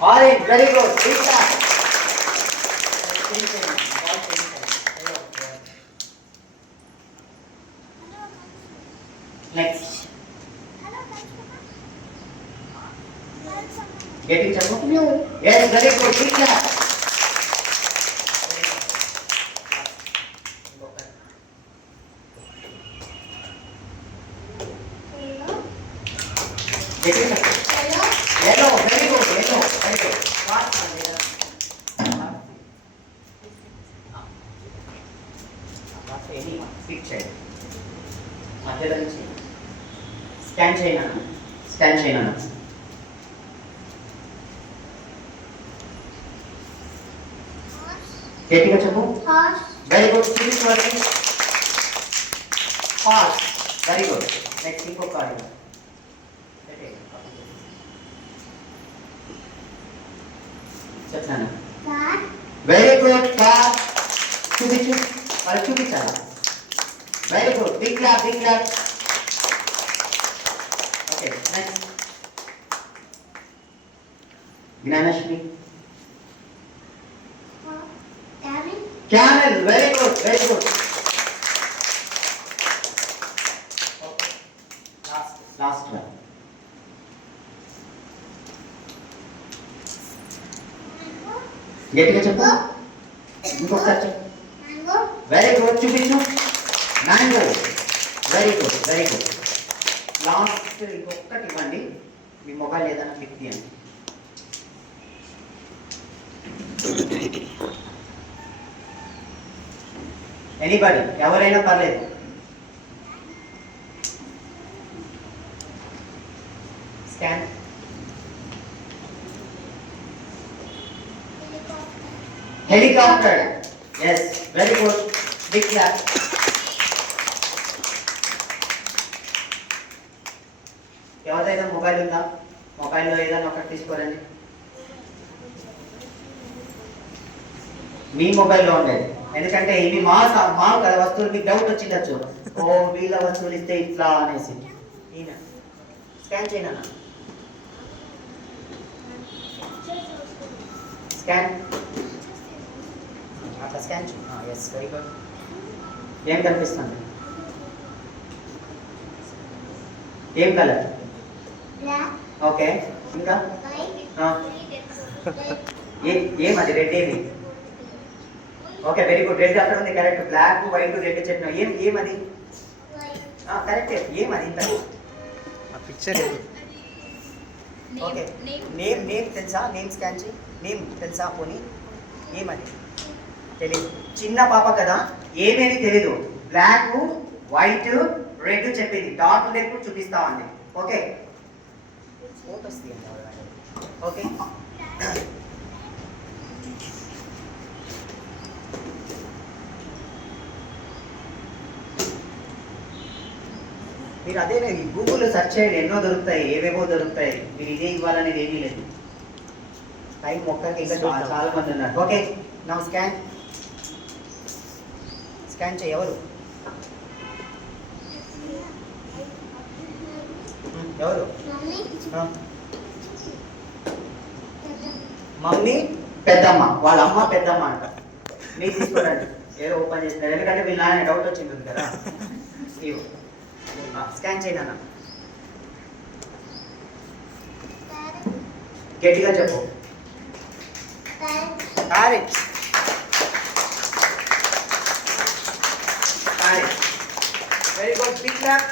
Orange, very good. Big clap. Next. Getting some? Yes, very good. Big clap. Getting some? Yellow, very good. Yellow, very good. Fast, picture. మధ్యలో నుంచి స్కాన్ చేయనా స్కాన్ చేయనా గట్టిగా చెప్పు very good finish working fast very good next ఇంకో card చెప్తాను very good car చూపించు వాళ్ళు చూపించాలా very good big clap big clap okay next Gnanasri camel very good very good last one గట్టిగా చెప్పు ఇంకొకసారి చెప్పు వెరీ గుడ్ చూపించు mango very good very good last ఇంకొకటి ఇవ్వండి మీ మొబైల్ ఏదైనా క్లిక్ చేయండి ఎనీబడి ఎవరైనా పర్లేదు scan helicopter yes very good big clap ఎవరైనా మొబైల్ ఉందా మొబైల్లో ఏదైనా ఒకటి తీసుకోరండి మీ మొబైల్లో ఉండేది ఎందుకంటే ఇవి మా కదా వస్తువులు మీకు డౌట్ వచ్చిండొచ్చు ఓ వీళ్ళ వస్తువులు ఇస్తే ఇట్లా అనేసి ఈయన స్కాన్ చేయనా స్కాన్ అట్లా స్కాన్ ఎస్ వెరీ గుడ్ ఏం కనిపిస్తుంది ఏం కలర్ ఓకే ఇంకా ఏమది రెడ్ ఏమి ఓకే వెరీ గుడ్ రెడ్ అక్కడ ఉంది కరెక్ట్ బ్లాక్ వైట్ రెడ్ చెప్పిన ఏమది కరెక్ట్ ఏమది ఇంత పిక్చర్ ఓకే నేమ్ తెలుసా నేమ్ స్కాన్ చేయి నేమ్ తెలుసా పోనీ ఏమది తెలీదు చిన్న పాప కదా ఏమేమి తెలీదు బ్లాక్ వైట్ రెడ్ చెప్పింది డాట్ లేకుండా చూపిస్తా ఉంది ఓకే ఫోటోస్ తీయండి ఓకే మీరు అదే గూగుల్లో సెర్చ్ చేయండి ఎన్నో దొరుకుతాయి ఏవేవో దొరుకుతాయి మీరు ఇదే ఇవ్వాలనేది ఏమీ లేదు టైం మొక్కకి ఇంకా చాలా మంది ఉన్నారు ఓకే నా స్కాన్ స్కాన్ చేయి ఎవరు ఎవరు మమ్మీ పెద్దమ్మ వాళ్ళ అమ్మ పెద్దమ్మ అంట మీరు తీసుకోరండి ఏదో ఓపెన్ చేసినారు ఎందుకంటే వీళ్ళ నాయన డౌట్ వచ్చింది కదా స్కాన్ చేయనా గట్టిగా చెప్పు carrot very good big clap